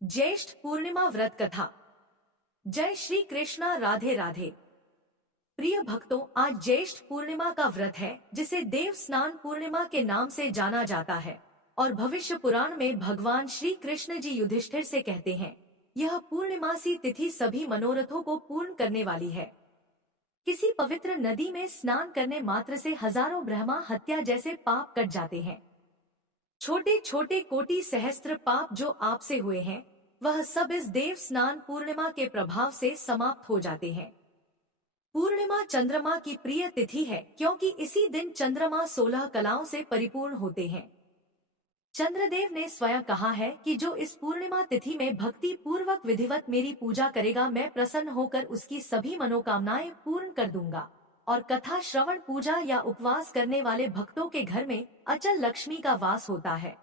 ज्येष्ठ पूर्णिमा व्रत कथा। जय श्री कृष्णा, राधे राधे। प्रिय भक्तों, आज ज्येष्ठ पूर्णिमा का व्रत है जिसे देव स्नान पूर्णिमा के नाम से जाना जाता है और भविष्य पुराण में भगवान श्री कृष्ण जी युधिष्ठिर से कहते हैं, यह पूर्णिमासी तिथि सभी मनोरथों को पूर्ण करने वाली है। किसी पवित्र नदी में स्नान करने मात्र से हजारों ब्रह्मा हत्या जैसे पाप कट जाते हैं। छोटे छोटे कोटि सहस्त्र पाप जो आपसे हुए हैं, वह सब इस देव स्नान पूर्णिमा के प्रभाव से समाप्त हो जाते हैं। पूर्णिमा चंद्रमा की प्रिय तिथि है क्योंकि इसी दिन चंद्रमा 16 कलाओं से परिपूर्ण होते हैं। चंद्रदेव ने स्वयं कहा है कि जो इस पूर्णिमा तिथि में भक्ति पूर्वक विधिवत मेरी पूजा करेगा, मैं प्रसन्न होकर उसकी सभी मनोकामनाएं पूर्ण कर दूंगा। और कथा श्रवण, पूजा या उपवास करने वाले भक्तों के घर में अचल लक्ष्मी का वास होता है।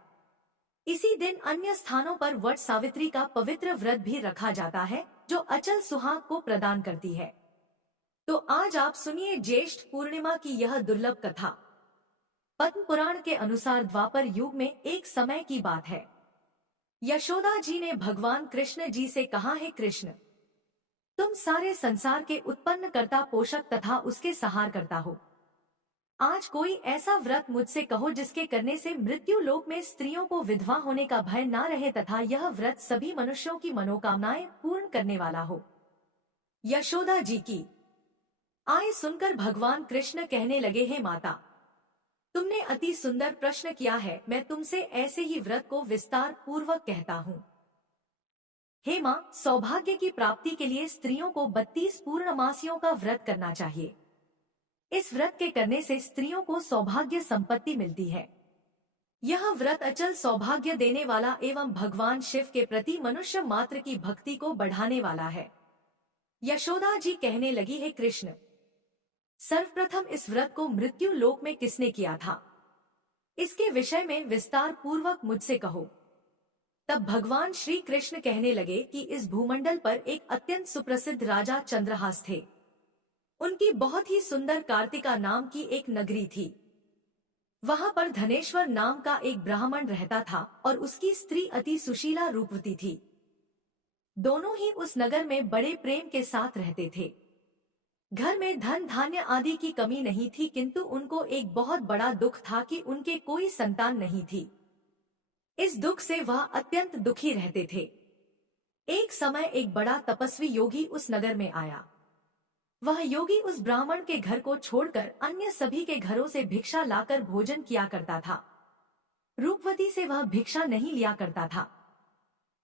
इसी दिन अन्य स्थानों पर वट सावित्री का पवित्र व्रत भी रखा जाता है जो अचल सुहाग को प्रदान करती है। तो आज आप सुनिए ज्येष्ठ पूर्णिमा की यह दुर्लभ कथा। पद्म पुराण के अनुसार द्वापर युग में एक समय की बात है। यशोदा जी ने भगवान कृष्ण जी से कहा, है कृष्ण, तुम सारे संसार के उत्पन्न करता, पोषक तथा उसके सहार करता हो। आज कोई ऐसा व्रत मुझसे कहो जिसके करने से मृत्यु लोक में स्त्रियों को विधवा होने का भय न रहे तथा यह व्रत सभी मनुष्यों की मनोकामनाएं पूर्ण करने वाला हो। यशोदा जी की आय सुनकर भगवान कृष्ण कहने लगे, हे माता, तुमने अति सुंदर प्रश्न किया है। मैं तुमसे ऐसे ही व्रत को विस्तार पूर्वक कहता हूँ। हे माँ, सौभाग्य की प्राप्ति के लिए स्त्रियों को 32 पूर्णमासियों का व्रत करना चाहिए। इस व्रत के करने से स्त्रियों को सौभाग्य संपत्ति मिलती है। यह व्रत अचल सौभाग्य देने वाला एवं भगवान शिव के प्रति मनुष्य मात्र की भक्ति को बढ़ाने वाला है। यशोदा जी कहने लगी, है कृष्ण, सर्वप्रथम इस व्रत को मृत्यु लोक में किसने किया था, इसके विषय में विस्तार पूर्वक मुझसे कहो। तब भगवान श्री कृष्ण कहने लगे कि इस भूमंडल पर एक अत्यंत सुप्रसिद्ध राजा चंद्रहास थे। उनकी बहुत ही सुंदर कार्तिका नाम की एक नगरी थी। वहां पर धनेश्वर नाम का एक ब्राह्मण रहता था और उसकी स्त्री अति सुशीला रूपवती थी। दोनों ही उस नगर में बड़े प्रेम के साथ रहते थे। घर में धन धान्य आदि की कमी नहीं थी, किंतु उनको एक बहुत बड़ा दुख था कि उनके कोई संतान नहीं थी। इस दुख से वह अत्यंत दुखी रहते थे। एक समय एक बड़ा तपस्वी योगी उस नगर में आया। वह योगी उस ब्राह्मण के घर को छोड़कर अन्य सभी के घरों से भिक्षा लाकर भोजन किया करता था। रूपवती से वह भिक्षा नहीं लिया करता था।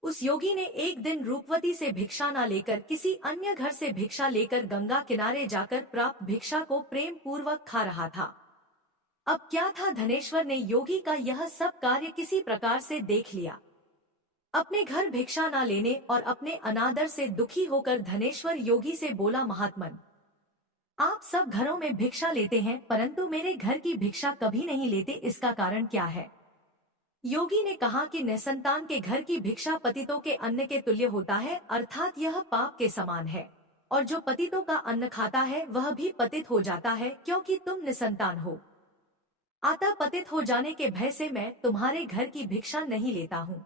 उस योगी ने एक दिन रूपवती से भिक्षा न लेकर किसी अन्य घर से भिक्षा लेकर गंगा किनारे जाकर प्राप्त भिक्षा को प्रेम पूर्वक खा रहा था। अब क्या था, धनेश्वर ने योगी का यह सब कार्य किसी प्रकार से देख लिया। अपने घर भिक्षा न लेने और अपने अनादर से दुखी होकर धनेश्वर योगी से बोला, महात्मन, आप सब घरों में भिक्षा लेते हैं परंतु मेरे घर की भिक्षा कभी नहीं लेते, इसका कारण क्या है? योगी ने कहा कि निसंतान के घर की भिक्षा पतितों के अन्न के तुल्य होता है, अर्थात यह पाप के समान है। और जो पतितों का अन्न खाता है वह भी पतित हो जाता है, क्योंकि तुम निसंतान हो। अतः पतित हो जाने के भय से मैं तुम्हारे घर की भिक्षा नहीं लेता हूँ।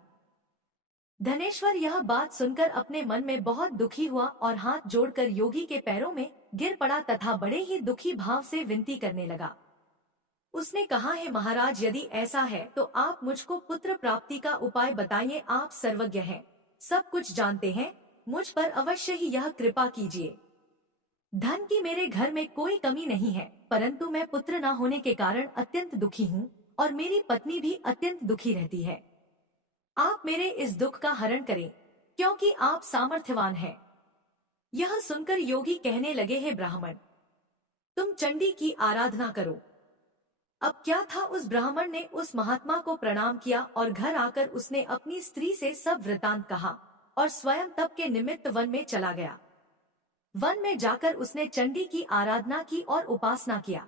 धनेश्वर यह बात सुनकर अपने मन में बहुत दुखी हुआ और हाथ जोड़कर योगी के पैरों में गिर पड़ा तथा बड़े ही दुखी भाव से विनती करने लगा। उसने कहा, है महाराज, यदि ऐसा है तो आप मुझको पुत्र प्राप्ति का उपाय बताइए। आप सर्वज्ञ हैं, सब कुछ जानते हैं, मुझ पर अवश्य ही यह कृपा कीजिए। धन की मेरे घर में कोई कमी नहीं है, परंतु मैं पुत्र न होने के कारण अत्यंत दुखी हूँ और मेरी पत्नी भी अत्यंत दुखी रहती है। आप मेरे इस दुख का हरण करें, क्योंकि आप सामर्थ्यवान हैं। यह सुनकर योगी कहने लगे, हे ब्राह्मण, तुम चंडी की आराधना करो। अब क्या था, उस ब्राह्मण ने उस महात्मा को प्रणाम किया और घर आकर उसने अपनी स्त्री से सब वृतांत कहा और स्वयं तप के निमित्त वन में चला गया। वन में जाकर उसने चंडी की आराधना की और उपासना किया।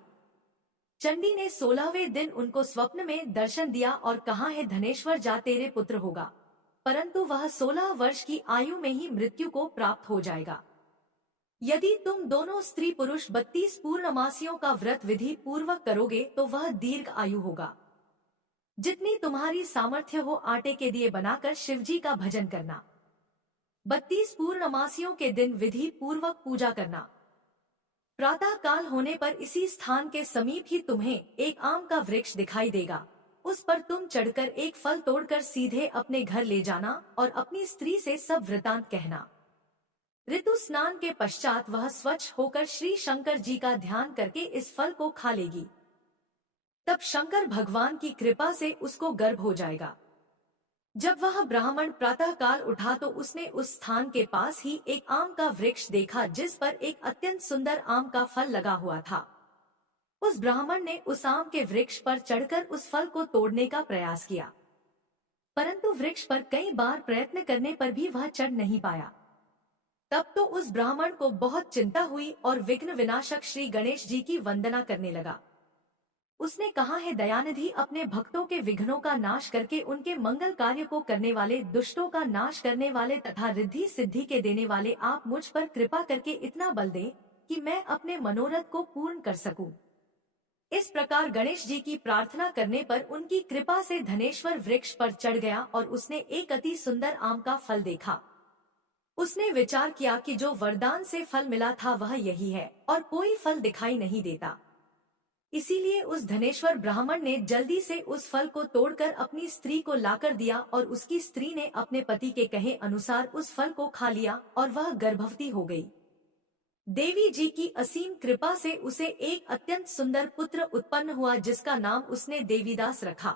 चंडी ने 16वें दिन उनको स्वप्न में दर्शन दिया और कहा, है धनेश्वर, जा, तेरे पुत्र होगा, परंतु वह 16 वर्ष की आयु में ही मृत्यु को प्राप्त हो जाएगा। यदि तुम दोनों स्त्री पुरुष 32 पूर्णमासियों का व्रत विधि पूर्वक करोगे तो वह दीर्घ आयु होगा। जितनी तुम्हारी सामर्थ्य हो आटे के दिए बनाकर शिवजी का भजन करना। 32 पूर्णमासियों के दिन विधि पूर्वक पूजा करना। प्रातः काल होने पर इसी स्थान के समीप ही तुम्हें एक आम का वृक्ष दिखाई देगा। उस पर तुम चढ़कर एक फल तोड़कर सीधे अपने घर ले जाना और अपनी स्त्री से सब वृतांत कहना। ऋतु स्नान के पश्चात वह स्वच्छ होकर श्री शंकर जी का ध्यान करके इस फल को खा लेगी। तब शंकर भगवान की कृपा से उसको गर्भ हो जाएगा। जब वह ब्राह्मण प्रातः काल उठा तो उसने उस स्थान के पास ही एक आम का वृक्ष देखा जिस पर एक अत्यंत सुंदर आम का फल लगा हुआ था। उस ब्राह्मण ने उस आम के वृक्ष पर चढ़कर उस फल को तोड़ने का प्रयास किया, परंतु वृक्ष पर कई बार प्रयत्न करने पर भी वह चढ़ नहीं पाया। तब तो उस ब्राह्मण को बहुत चिंता हुई और विघ्न विनाशक श्री गणेश जी की वंदना करने लगा। उसने कहा, है दयानिधि, अपने भक्तों के विघ्नों का नाश करके उनके मंगल कार्य को करने वाले, दुष्टों का नाश करने वाले तथा रिद्धि सिद्धि के देने वाले, आप मुझ पर कृपा करके इतना बल दें कि मैं अपने मनोरथ को पूर्ण कर सकूं। इस प्रकार गणेश जी की प्रार्थना करने पर उनकी कृपा से धनेश्वर वृक्ष पर चढ़ गया और उसने एक अति सुंदर आम का फल देखा। उसने विचार किया कि जो वरदान से फल मिला था वह यही है और कोई फल दिखाई नहीं देता। इसीलिए उस धनेश्वर ब्राह्मण ने जल्दी से उस फल को तोड़कर अपनी स्त्री को लाकर दिया और उसकी स्त्री ने अपने पति के कहे अनुसार उस फल को खा लिया और वह गर्भवती हो गई। देवी जी की असीम कृपा से उसे एक अत्यंत सुंदर पुत्र उत्पन्न हुआ जिसका नाम उसने देवीदास रखा।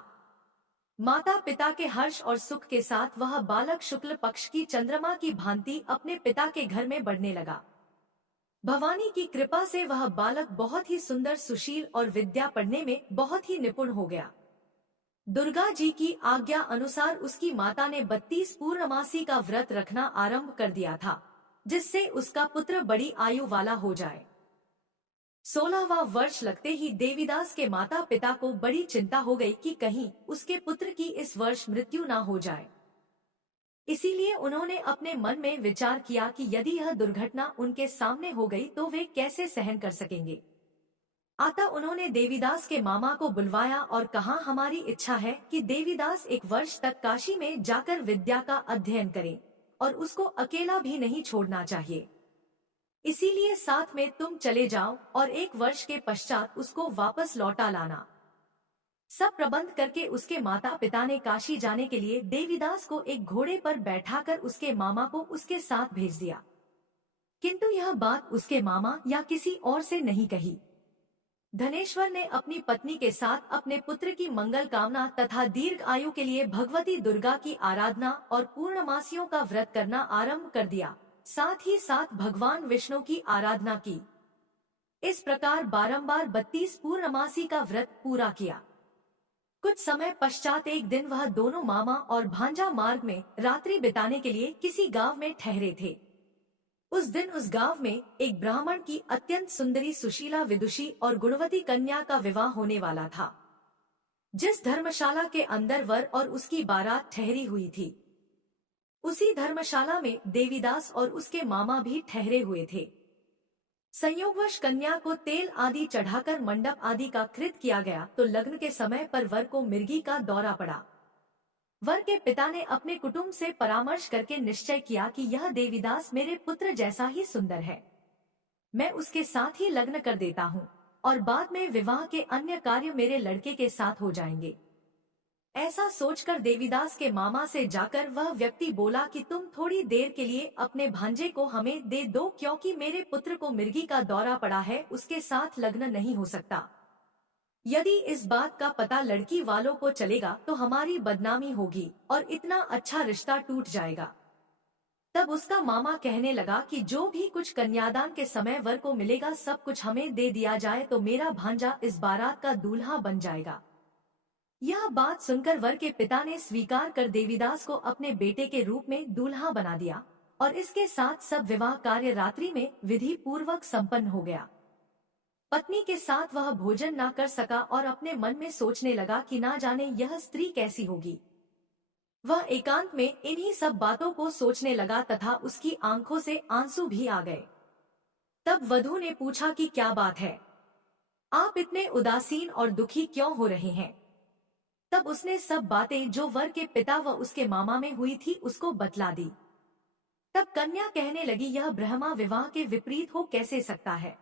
माता पिता के हर्ष और सुख के साथ वह बालक शुक्ल पक्ष की चंद्रमा की भांति अपने पिता के घर में बढ़ने लगा। भवानी की कृपा से वह बालक बहुत ही सुंदर, सुशील और विद्या पढ़ने में बहुत ही निपुण हो गया। दुर्गा जी की आज्ञा अनुसार उसकी माता ने 32 पूर्णमासी का व्रत रखना आरंभ कर दिया था, जिससे उसका पुत्र बड़ी आयु वाला हो जाए। 16वां वर्ष लगते ही देवीदास के माता पिता को बड़ी चिंता हो गई कि कहीं उसके पुत्र की इस वर्ष मृत्यु न हो जाए। इसीलिए उन्होंने अपने मन में विचार किया कि यदि यह दुर्घटना उनके सामने हो गई तो वे कैसे सहन कर सकेंगे। अतः उन्होंने देवीदास के मामा को बुलवाया और कहा, हमारी इच्छा है कि देवीदास 1 वर्ष तक काशी में जाकर विद्या का अध्ययन करे और उसको अकेला भी नहीं छोड़ना चाहिए। इसीलिए साथ में तुम चले जाओ और 1 वर्ष के पश्चात उसको वापस लौटा लाना। सब प्रबंध करके उसके माता पिता ने काशी जाने के लिए देवीदास को एक घोड़े पर बैठाकर उसके मामा को उसके साथ भेज दिया। किंतु यह बात उसके मामा या किसी और से नहीं कही। धनेश्वर ने अपनी पत्नी के साथ अपने पुत्र की मंगल कामना तथा दीर्घ आयु के लिए भगवती दुर्गा की आराधना और पूर्णमासियों का व्रत करना आरंभ कर दिया। साथ ही साथ भगवान विष्णु की आराधना की। इस प्रकार बारंबार 32 पूर्णमासी का व्रत पूरा किया। कुछ समय पश्चात एक दिन वह दोनों मामा और भांजा मार्ग में रात्रि बिताने के लिए किसी गांव में ठहरे थे। उस दिन उस गांव में एक ब्राह्मण की अत्यंत सुंदरी, सुशीला, विदुषी और गुणवती कन्या का विवाह होने वाला था। जिस धर्मशाला के अंदर वर और उसकी बारात ठहरी हुई थी, उसी धर्मशाला में देवीदास और उसके मामा भी ठहरे हुए थे। संयोगवश कन्या को तेल आदि चढ़ाकर मंडप आदि का कृत किया गया तो लग्न के समय पर वर को मिर्गी का दौरा पड़ा। वर के पिता ने अपने कुटुंब से परामर्श करके निश्चय किया कि यह देवीदास मेरे पुत्र जैसा ही सुंदर है, मैं उसके साथ ही लग्न कर देता हूँ और बाद में विवाह के अन्य कार्य मेरे लड़के के साथ हो जाएंगे। ऐसा सोचकर देवीदास के मामा से जाकर वह व्यक्ति बोला कि तुम थोड़ी देर के लिए अपने भांजे को हमें दे दो, क्योंकि मेरे पुत्र को मिर्गी का दौरा पड़ा है, उसके साथ लग्न नहीं हो सकता। यदि इस बात का पता लड़की वालों को चलेगा तो हमारी बदनामी होगी और इतना अच्छा रिश्ता टूट जाएगा। तब उसका मामा कहने लगा कि जो भी कुछ कन्यादान के समय वर को मिलेगा सब कुछ हमें दे दिया जाए तो मेरा भांजा इस बारात का दूल्हा बन जाएगा। यह बात सुनकर वर के पिता ने स्वीकार कर देवीदास को अपने बेटे के रूप में दूल्हा बना दिया और इसके साथ सब विवाह कार्य रात्रि में विधि पूर्वक संपन्न हो गया। पत्नी के साथ वह भोजन ना कर सका और अपने मन में सोचने लगा कि ना जाने यह स्त्री कैसी होगी। वह एकांत में इन्हीं सब बातों को सोचने लगा तथा उसकी आंखों से आंसू भी आ गए। तब वधू ने पूछा कि क्या बात है, आप इतने उदासीन और दुखी क्यों हो रहे हैं? तब उसने सब बातें जो वर के पिता व उसके मामा में हुई थी उसको बतला दी। तब कन्या कहने लगी, यह ब्रह्मा विवाह के विपरीत हो कैसे सकता है।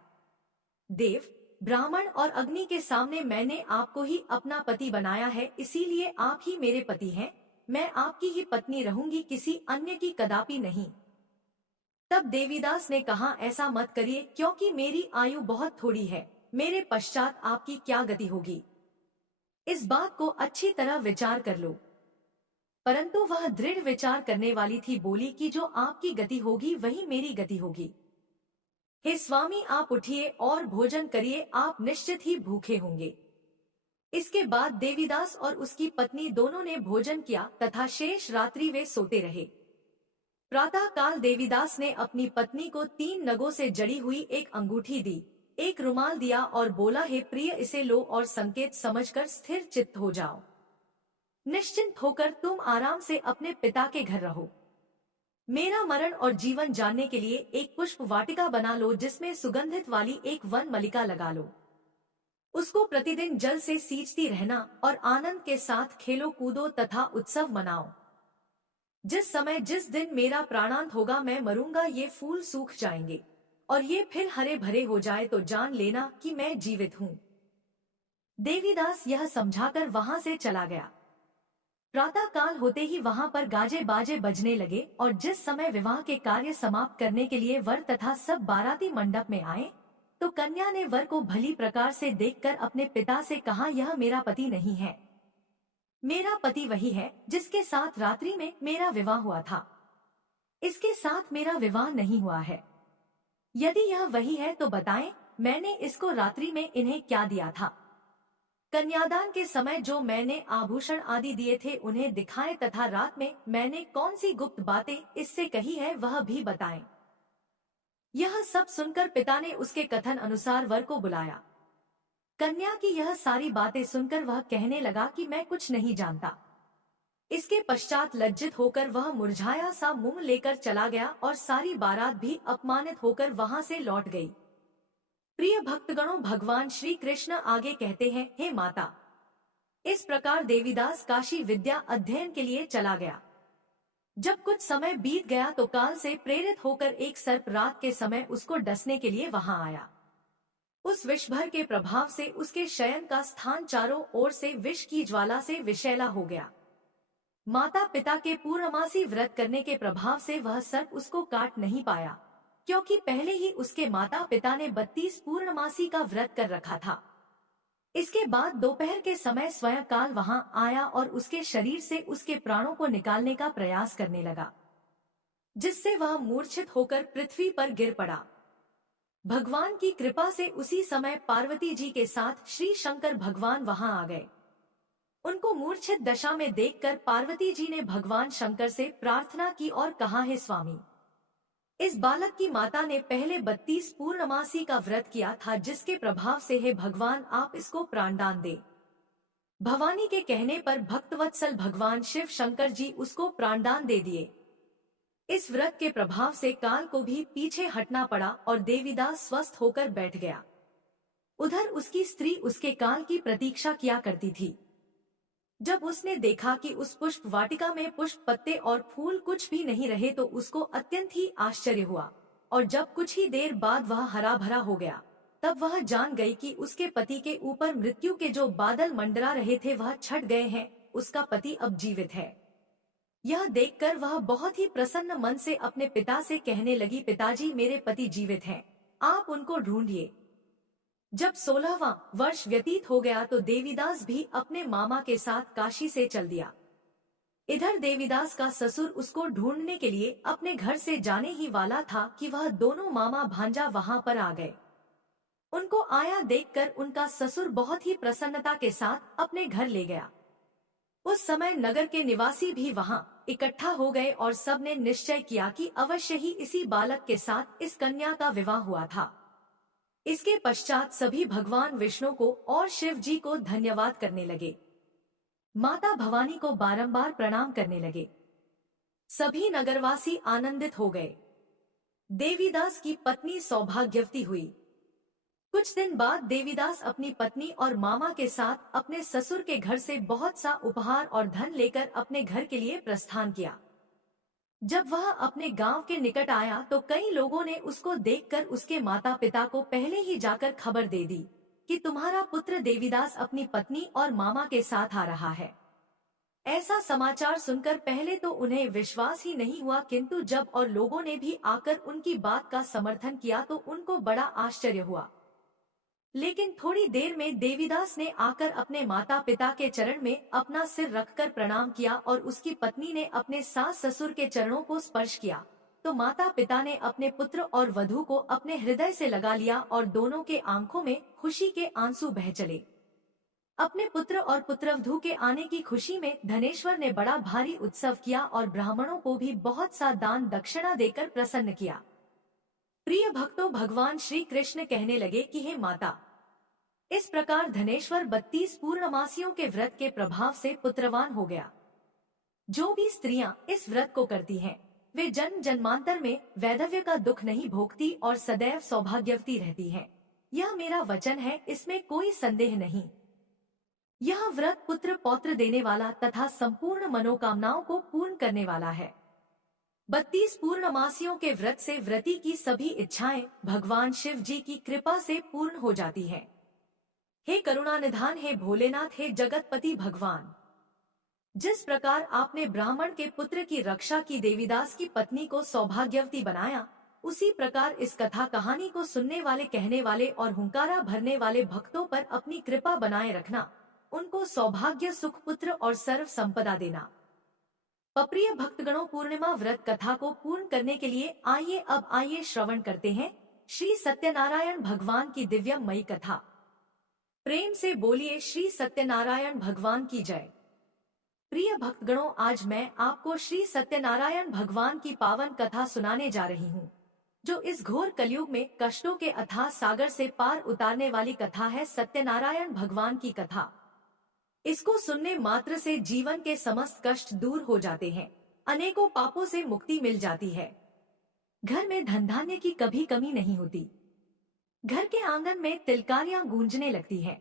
देव, ब्राह्मण और अग्नि के सामने मैंने आपको ही अपना पति बनाया है, इसीलिए आप ही मेरे पति हैं। मैं आपकी ही पत्नी रहूंगी, किसी अन्य की कदापि नहीं। तब देवीदास ने कहा, ऐसा मत करिए, क्योंकि मेरी आयु बहुत थोड़ी है। मेरे पश्चात आपकी क्या गति होगी, इस बात को अच्छी तरह विचार कर लो। परंतु वह दृढ़ विचार करने वाली थी, बोली कि जो आपकी गति होगी वही मेरी गति होगी। हे स्वामी, आप उठिए और भोजन करिए, आप निश्चित ही भूखे होंगे। इसके बाद देवीदास और उसकी पत्नी दोनों ने भोजन किया तथा शेष रात्रि वे सोते रहे। प्रातः काल देवीदास ने अपनी पत्नी को 3 नगों से जड़ी हुई एक अंगूठी दी, एक रुमाल दिया और बोला, हे प्रिय, इसे लो और संकेत समझकर स्थिर चित्त हो जाओ। निश्चिंत होकर तुम आराम से अपने पिता के घर रहो। मेरा मरण और जीवन जानने के लिए एक पुष्प वाटिका बना लो, जिसमें सुगंधित वाली एक वन मलिका लगा लो। उसको प्रतिदिन जल से सींचती रहना और आनंद के साथ खेलो कूदो तथा उत्सव मनाओ। जिस समय जिस दिन मेरा प्राणांत होगा, मैं मरूंगा, ये फूल सूख जाएंगे और ये फिर हरे भरे हो जाए तो जान लेना कि मैं जीवित हूँ। देवीदास यह समझाकर वहां से चला गया। प्रातः काल होते ही वहां पर गाजे बाजे बजने लगे और जिस समय विवाह के कार्य समाप्त करने के लिए वर तथा सब बाराती मंडप में आए, तो कन्या ने वर को भली प्रकार से देखकर अपने पिता से कहा, यह मेरा पति नहीं है। मेरा पति वही है जिसके साथ रात्रि में मेरा विवाह हुआ था। इसके साथ मेरा विवाह नहीं हुआ है। यदि यह वही है तो बताएं, मैंने इसको रात्रि में इन्हें क्या दिया था। कन्यादान के समय जो मैंने आभूषण आदि दिए थे उन्हें दिखाएं तथा रात में मैंने कौन सी गुप्त बातें इससे कही है वह भी बताएं। यह सब सुनकर पिता ने उसके कथन अनुसार वर को बुलाया। कन्या की यह सारी बातें सुनकर वह कहने लगा कि मैं कुछ नहीं जानता। इसके पश्चात लज्जित होकर वह मुरझाया सा मुंह लेकर चला गया और सारी बारात भी अपमानित होकर वहां से लौट गई। प्रिय भक्तगणों, भगवान श्री कृष्ण आगे कहते हैं, हे माता, इस प्रकार देवीदास काशी विद्या अध्ययन के लिए चला गया। जब कुछ समय बीत गया तो काल से प्रेरित होकर एक सर्प रात के समय उसको डसने के लिए वहां आया। उस विषभर के प्रभाव से उसके शयन का स्थान चारों ओर से विष की ज्वाला से विषैला हो गया। माता पिता के पूर्णमासी व्रत करने के प्रभाव से वह सर्प उसको काट नहीं पाया, क्योंकि पहले ही उसके माता पिता ने 32 पूर्णमासी का व्रत कर रखा था। इसके बाद दोपहर के समय स्वयं काल वहां आया और उसके शरीर से उसके प्राणों को निकालने का प्रयास करने लगा, जिससे वह मूर्छित होकर पृथ्वी पर गिर पड़ा। भगवान की कृपा से उसी समय पार्वती जी के साथ श्री शंकर भगवान वहां आ गए। उनको मूर्छित दशा में देखकर पार्वती जी ने भगवान शंकर से प्रार्थना की और कहा, हे स्वामी, इस बालक की माता ने पहले 32 पूर्णमासी का व्रत किया था, जिसके प्रभाव से हे भगवान आप इसको प्राणदान दे। भवानी के कहने पर भक्तवत्सल भगवान शिव शंकर जी उसको प्राणदान दे दिए। इस व्रत के प्रभाव से काल को भी पीछे हटना पड़ा और देवीदास स्वस्थ होकर बैठ गया। उधर उसकी स्त्री उसके काल की प्रतीक्षा किया करती थी। जब उसने देखा कि उस पुष्प वाटिका में पुष्प, पत्ते और फूल कुछ भी नहीं रहे तो उसको अत्यंत ही आश्चर्य हुआ, और जब कुछ ही देर बाद वह हरा भरा हो गया, तब वह जान गई कि उसके पति के ऊपर मृत्यु के जो बादल मंडरा रहे थे वह छट गए हैं, उसका पति अब जीवित है। यह देखकर वह बहुत ही प्रसन्न मन से अपने पिता से कहने लगी, पिताजी, मेरे पति जीवित हैं, आप उनको ढूंढिए। जब 16वां वर्ष व्यतीत हो गया तो देवीदास भी अपने मामा के साथ काशी से चल दिया। इधर देवीदास का ससुर उसको ढूंढने के लिए अपने घर से जाने ही वाला था कि वह दोनों मामा भांजा वहां पर आ गए। उनको आया देखकर उनका ससुर बहुत ही प्रसन्नता के साथ अपने घर ले गया। उस समय नगर के निवासी भी वहां इकट्ठा हो गए और सबने निश्चय किया कि अवश्य ही इसी बालक के साथ इस कन्या का विवाह हुआ था। इसके पश्चात सभी भगवान विष्णु को और शिव जी को धन्यवाद करने लगे। माता भवानी को बारंबार प्रणाम करने लगे। सभी नगरवासी आनंदित हो गए। देवीदास की पत्नी सौभाग्यवती हुई। कुछ दिन बाद देवीदास अपनी पत्नी और मामा के साथ अपने ससुर के घर से बहुत सा उपहार और धन लेकर अपने घर के लिए प्रस्थान किया। जब वह अपने गांव के निकट आया तो कई लोगों ने उसको देखकर उसके माता पिता को पहले ही जाकर खबर दे दी कि तुम्हारा पुत्र देवीदास अपनी पत्नी और मामा के साथ आ रहा है। ऐसा समाचार सुनकर पहले तो उन्हें विश्वास ही नहीं हुआ, किंतु जब और लोगों ने भी आकर उनकी बात का समर्थन किया तो उनको बड़ा आश्चर्य हुआ। लेकिन थोड़ी देर में देवीदास ने आकर अपने माता पिता के चरण में अपना सिर रखकर प्रणाम किया और उसकी पत्नी ने अपने सास ससुर के चरणों को स्पर्श किया तो माता पिता ने अपने पुत्र और वधू को अपने हृदय से लगा लिया और दोनों के आंखों में खुशी के आंसू बह चले। अपने पुत्र और पुत्रवधू के आने की खुशी में धनेश्वर ने बड़ा भारी उत्सव किया और ब्राह्मणों को भी बहुत सा दान दक्षिणा देकर प्रसन्न किया। प्रिय भक्तों, भगवान श्री कृष्ण कहने लगे कि हे माता, इस प्रकार धनेश्वर 32 पूर्णमासियों के व्रत के प्रभाव से पुत्रवान हो गया। जो भी स्त्रियां इस व्रत को करती हैं, वे जन्म जन्मांतर में वैधव्य का दुख नहीं भोगती और सदैव सौभाग्यवती रहती हैं। यह मेरा वचन है, इसमें कोई संदेह नहीं। यह व्रत पुत्र पौत्र देने वाला तथा संपूर्ण मनोकामनाओं को पूर्ण करने वाला है। 32 पूर्णमासियों के व्रत से व्रती की सभी इच्छाएं भगवान शिव जी की कृपा से पूर्ण हो जाती हैं। हे करुणानिधान, हे भोलेनाथ, हे जगतपति भगवान, जिस प्रकार आपने ब्राह्मण के पुत्र की रक्षा की, देवीदास की पत्नी को सौभाग्यवती बनाया, उसी प्रकार इस कथा कहानी को सुनने वाले, कहने वाले और हुंकारा भरने वाले भक्तों पर अपनी कृपा बनाए रखना, उनको सौभाग्य, सुख, पुत्र और सर्व संपदा देना। प्रिय भक्तगणों, पूर्णिमा व्रत कथा को पूर्ण करने के लिए आइए श्रवण करते हैं श्री सत्यनारायण भगवान की दिव्यमयी कथा। प्रेम से बोलिए श्री सत्यनारायण भगवान की जय। प्रिय भक्तगणों, आज मैं आपको श्री सत्यनारायण भगवान की पावन कथा सुनाने जा रही हूँ, जो इस घोर कलयुग में कष्टों के अथाह सागर से पार उतारने वाली कथा है। सत्यनारायण भगवान की कथा, इसको सुनने मात्र से जीवन के समस्त कष्ट दूर हो जाते हैं, अनेकों पापों से मुक्ति मिल जाती है। घर में धन धान्य की कभी कमी नहीं होती, घर के आंगन में तिलकारियां गूंजने लगती हैं।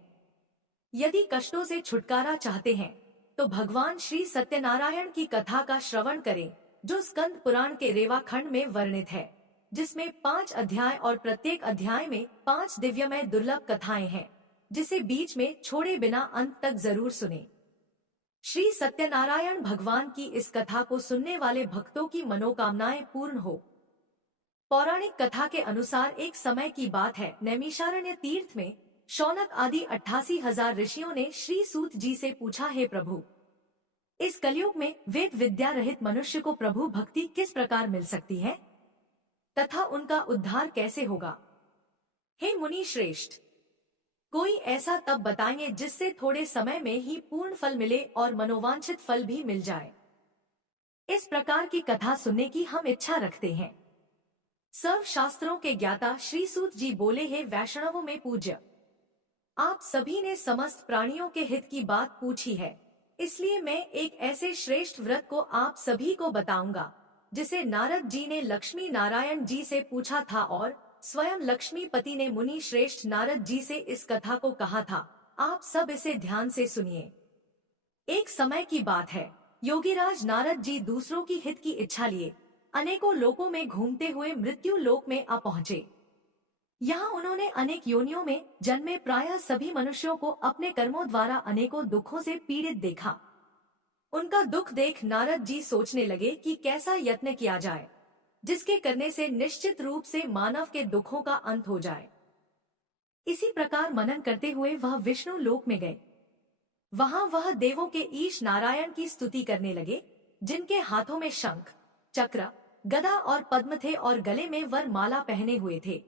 यदि कष्टों से छुटकारा चाहते हैं तो भगवान श्री सत्यनारायण की कथा का श्रवण करें, जो स्कंद पुराण के रेवा खंड में वर्णित है, जिसमें 5 अध्याय और प्रत्येक अध्याय में 5 दिव्यमय दुर्लभ कथाएं हैं, जिसे बीच में छोड़े बिना अंत तक जरूर सुने। श्री सत्यनारायण भगवान की इस कथा को सुनने वाले भक्तों की मनोकामनाएं पूर्ण हो। पौराणिक कथा के अनुसार एक समय की बात है, नैमिषारण्य तीर्थ में शौनक आदि 88,000 ऋषियों ने श्री सूत जी से पूछा, हे प्रभु, इस कलयुग में वेद विद्या रहित मनुष्य को प्रभु भक्ति किस प्रकार मिल सकती है तथा उनका उद्धार कैसे होगा? हे मुनि श्रेष्ठ, कोई ऐसा तप बताएंगे जिससे थोड़े समय में ही पूर्ण फल मिले और मनोवांछित फल भी मिल जाए। इस प्रकार की कथा सुनने की हम इच्छा रखते हैं। सर्व शास्त्रों के ज्ञाता श्री सूत जी बोले, हे वैष्णवों में पूज्य, आप सभी ने समस्त प्राणियों के हित की बात पूछी है, इसलिए मैं एक ऐसे श्रेष्ठ व्रत को आप सभी को बताऊंगा, जिसे नारद जी ने लक्ष्मी नारायण जी से पूछा था और स्वयं लक्ष्मीपति ने मुनि श्रेष्ठ नारद जी से इस कथा को कहा था। आप सब इसे ध्यान से सुनिए। एक समय की बात है, योगीराज नारद जी दूसरों की हित की इच्छा लिए अनेकों लोकों में घूमते हुए मृत्यु लोक में आ पहुँचे। यहाँ उन्होंने अनेक योनियों में जन्मे प्रायः सभी मनुष्यों को अपने कर्मों द्वारा अनेकों दुखों से पीड़ित देखा। उनका दुख देख नारद जी सोचने लगे कि कैसा यत्न किया जाए, जिसके करने से निश्चित रूप से मानव के दुखों का अंत हो जाए। इसी प्रकार मनन करते हुए वह विष्णु लोक में गए। वहां वह देवों के ईश नारायण की स्तुति करने लगे, जिनके हाथों में शंख, चक्र, गदा और पद्म थे और गले में वर माला पहने हुए थे।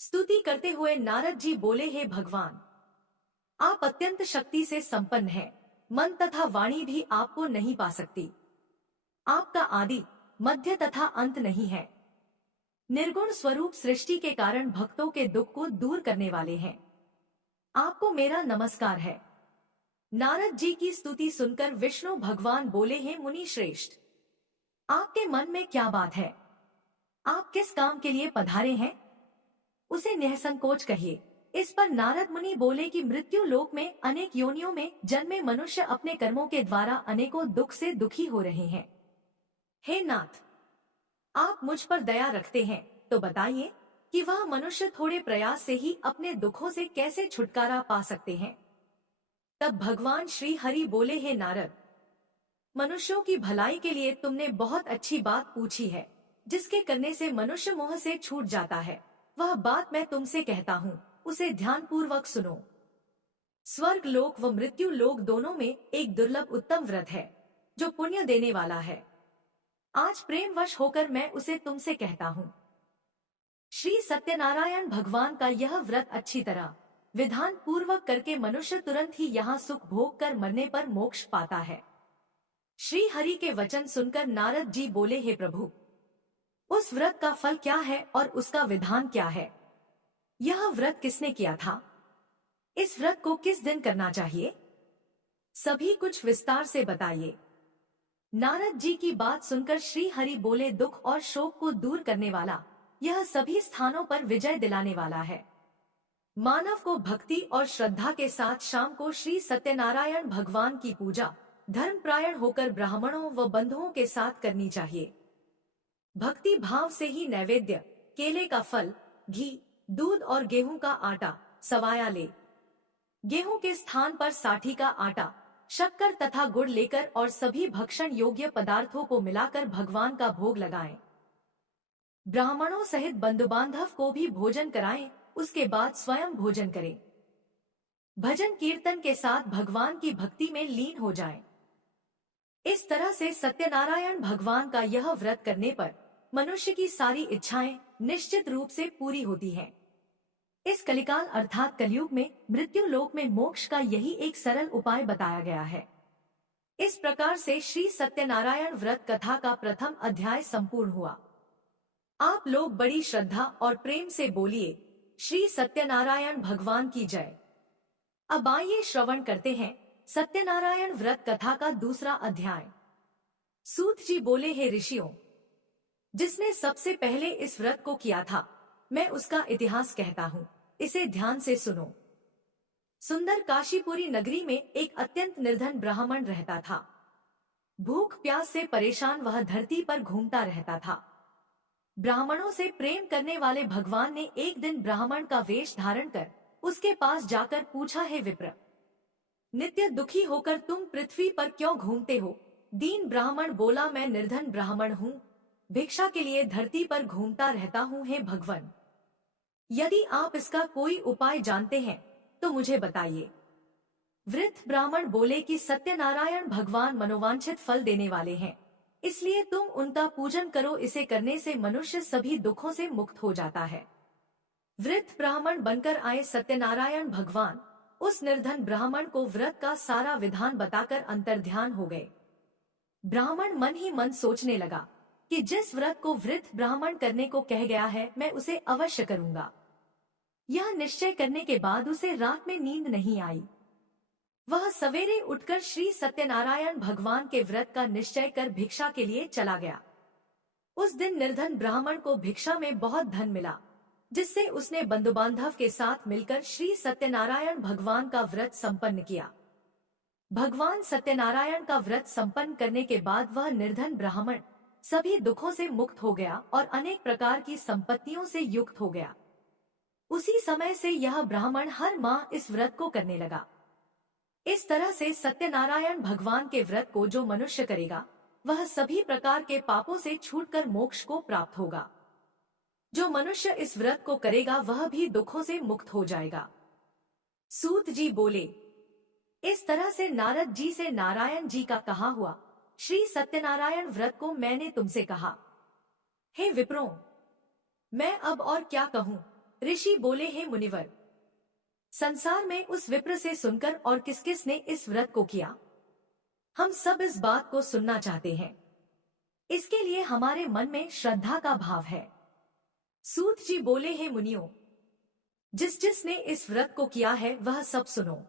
स्तुति करते हुए नारद जी बोले, हे भगवान, आप अत्यंत शक्ति से संपन्न हैं, मन तथा वाणी भी आपको नहीं पा सकती। आपका आदि, मध्य तथा अंत नहीं है। निर्गुण स्वरूप सृष्टि के कारण भक्तों के दुख को दूर करने वाले हैं। आपको मेरा नमस्कार है। नारद जी की स्तुति सुनकर विष्णु भगवान बोले, हे मुनि श्रेष्ठ, आपके मन में क्या बात है? आप किस काम के लिए पधारे हैं? उसे निःसंकोच कहिए। इस पर नारद मुनि बोले कि मृत्यु लोक में अनेक योनियों में जन्मे मनुष्य अपने कर्मों के द्वारा अनेकों दुख से दुखी हो रहे हैं। हे नाथ, आप मुझ पर दया रखते हैं, तो बताइए कि वह मनुष्य थोड़े प्रयास से ही अपने दुखों से कैसे छुटकारा पा सकते हैं। तब भगवान श्री हरि बोले, हे नारद, मनुष्यों की भलाई के लिए तुमने बहुत अच्छी बात पूछी है, जिसके करने से मनुष्य मोह से छूट जाता है। वह बात मैं तुमसे कहता हूँ, उसे ध्यान पूर्वक सुनो। स्वर्ग लोक व मृत्यु लोक दोनों में एक दुर्लभ उत्तम व्रत है, जो पुण्य देने वाला है। आज प्रेमवश होकर मैं उसे तुमसे कहता हूँ। श्री सत्यनारायण भगवान का यह व्रत अच्छी तरह विधान पूर्वक करके मनुष्य तुरंत ही यहाँ सुख भोग कर मरने पर मोक्ष पाता है। श्री हरि के वचन सुनकर नारद जी बोले, हे प्रभु, उस व्रत का फल क्या है और उसका विधान क्या है? यह व्रत किसने किया था? इस व्रत को किस दिन करना चाहिए? सभी कुछ विस्तार से बताइए। नारद जी की बात सुनकर श्री हरि बोले, दुख और शोक को दूर करने वाला, यह सभी स्थानों पर विजय दिलाने वाला है। मानव को भक्ति और श्रद्धा के साथ शाम को श्री सत्यनारायण भगवान की पूजा धर्मप्रायण होकर ब्राह्मणों व बंधुओं के साथ करनी चाहिए। भक्ति भाव से ही नैवेद्य, केले का फल, घी, दूध और गेहूं का आटा सवाया ले। गेहूं के स्थान पर साठी का आटा, शक्कर तथा गुड़ लेकर और सभी भक्षण योग्य पदार्थों को मिलाकर भगवान का भोग लगाएं। ब्राह्मणों सहित बंधु बांधव को भी भोजन कराएं, उसके बाद स्वयं भोजन करें। भजन कीर्तन के साथ भगवान की भक्ति में लीन हो जाएं। इस तरह से सत्यनारायण भगवान का यह व्रत करने पर मनुष्य की सारी इच्छाएं निश्चित रूप से पूरी होती हैं। इस कलिकाल अर्थात कलयुग में मृत्यु लोक में मोक्ष का यही एक सरल उपाय बताया गया है। इस प्रकार से श्री सत्यनारायण व्रत कथा का प्रथम अध्याय संपूर्ण हुआ। आप लोग बड़ी श्रद्धा और प्रेम से बोलिए, श्री सत्यनारायण भगवान की जय। अब आइए श्रवण करते हैं सत्यनारायण व्रत कथा का दूसरा अध्याय। सूत जी बोले, हे ऋषियों, जिसने सबसे पहले इस व्रत को किया था, मैं उसका इतिहास कहता हूँ, इसे ध्यान से सुनो। सुंदर काशीपुरी नगरी में एक अत्यंत निर्धन ब्राह्मण रहता था। भूख प्यास से परेशान वह धरती पर घूमता रहता था। ब्राह्मणों से प्रेम करने वाले भगवान ने एक दिन ब्राह्मण का वेश धारण कर उसके पास जाकर पूछा, हे विप्र, नित्य दुखी होकर तुम पृथ्वी पर क्यों घूमते हो? दीन ब्राह्मण बोला, मैं निर्धन ब्राह्मण हूँ, भिक्षा के लिए धरती पर घूमता रहता हूँ। हे भगवान, यदि आप इसका कोई उपाय जानते हैं तो मुझे बताइए। वृद्ध ब्राह्मण बोले कि सत्यनारायण भगवान मनोवांछित फल देने वाले हैं, इसलिए तुम उनका पूजन करो, इसे करने से मनुष्य सभी दुखों से मुक्त हो जाता है। वृद्ध ब्राह्मण बनकर आए सत्यनारायण भगवान उस निर्धन ब्राह्मण को व्रत का सारा विधान बताकर अंतर्ध्यान हो गए। ब्राह्मण मन ही मन सोचने लगा कि जिस व्रत को वृद्ध ब्राह्मण करने को कह गया है, मैं उसे अवश्य करूंगा। यह निश्चय करने के बाद उसे रात में नींद नहीं आई। वह सवेरे उठकर श्री सत्यनारायण भगवान के व्रत का निश्चय कर भिक्षा के लिए चला गया। उस दिन निर्धन ब्राह्मण को भिक्षा में बहुत धन मिला, जिससे उसने बंधु बांधव के साथ मिलकर श्री सत्यनारायण भगवान का व्रत संपन्न किया। भगवान सत्यनारायण का व्रत संपन्न करने के बाद वह निर्धन ब्राह्मण सभी दुखों से मुक्त हो गया और अनेक प्रकार की संपत्तियों से युक्त हो गया। उसी समय से यह ब्राह्मण हर माह इस व्रत को करने लगा। इस तरह से सत्यनारायण भगवान के व्रत को जो मनुष्य करेगा, वह सभी प्रकार के पापों से छूटकर मोक्ष को प्राप्त होगा। जो मनुष्य इस व्रत को करेगा वह भी दुखों से मुक्त हो जाएगा। सूत जी बोले, इस तरह से नारद जी से नारायण जी का कहा हुआ श्री सत्यनारायण व्रत को मैंने तुमसे कहा। हे विप्रों, मैं अब और क्या कहूँ? ऋषि बोले, हे मुनिवर, संसार में उस विप्र से सुनकर और किस किस ने इस व्रत को किया, हम सब इस बात को सुनना चाहते हैं। इसके लिए हमारे मन में श्रद्धा का भाव है। सूत जी बोले, हे मुनियों, जिस जिसने इस व्रत को किया है वह सब सुनो।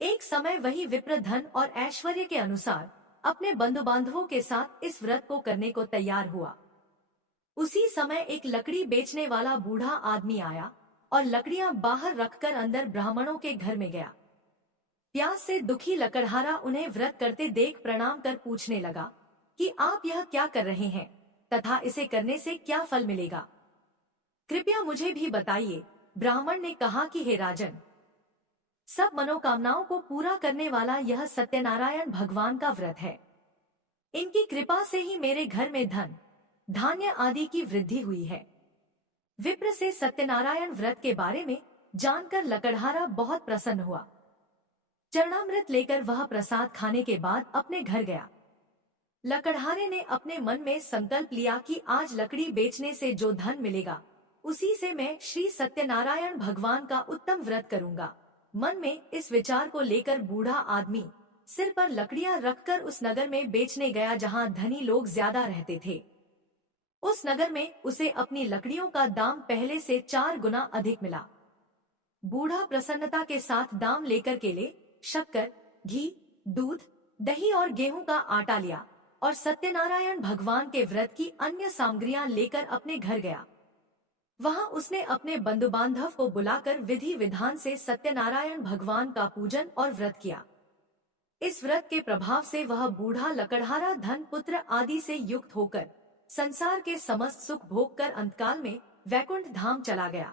एक समय वही विप्र धन और ऐश्वर्य के अनुसार अपने बंधु बांधवों के साथ इस व्रत को करने को तैयार हुआ। उसी समय एक लकड़ी बेचने वाला बूढ़ा आदमी आया और लकड़ियां बाहर रखकर अंदर ब्राह्मणों के घर में गया। प्यास से दुखी लकड़हारा उन्हें व्रत करते देख प्रणाम कर पूछने लगा कि आप यह क्या कर रहे हैं तथा इसे करने से क्या फल मिलेगा, कृपया मुझे भी बताइए। ब्राह्मण ने कहा कि हे राजन, सब मनोकामनाओं को पूरा करने वाला यह सत्यनारायण भगवान का व्रत है। इनकी कृपा से ही मेरे घर में धन धान्य आदि की वृद्धि हुई है। विप्र से सत्यनारायण व्रत के बारे में जानकर लकड़हारा बहुत प्रसन्न हुआ। चरणामृत लेकर वह प्रसाद खाने के बाद अपने घर गया। लकड़हारे ने अपने मन में संकल्प लिया कि आज लकड़ी बेचने से जो धन मिलेगा उसी से मैं श्री सत्यनारायण भगवान का उत्तम व्रत करूंगा। मन में इस विचार को लेकर बूढ़ा आदमी सिर पर लकड़ियां रखकर उस नगर में बेचने गया जहां धनी लोग ज्यादा रहते थे। उस नगर में उसे अपनी लकड़ियों का दाम पहले से 4 गुना अधिक मिला। बूढ़ा प्रसन्नता के साथ दाम लेकर केले, शक्कर, घी, दूध, दही और गेहूं का आटा लिया और सत्यनारायण भगवान के व्रत की अन्य सामग्रियां लेकर अपने घर गया। वहां उसने अपने बंधु बांधव को बुलाकर विधि विधान से सत्यनारायण भगवान का पूजन और व्रत किया। इस व्रत के प्रभाव से वह बूढ़ा लकड़हारा धन पुत्र आदि से युक्त होकर संसार के समस्त सुख भोग कर अंतकाल में वैकुंठ धाम चला गया।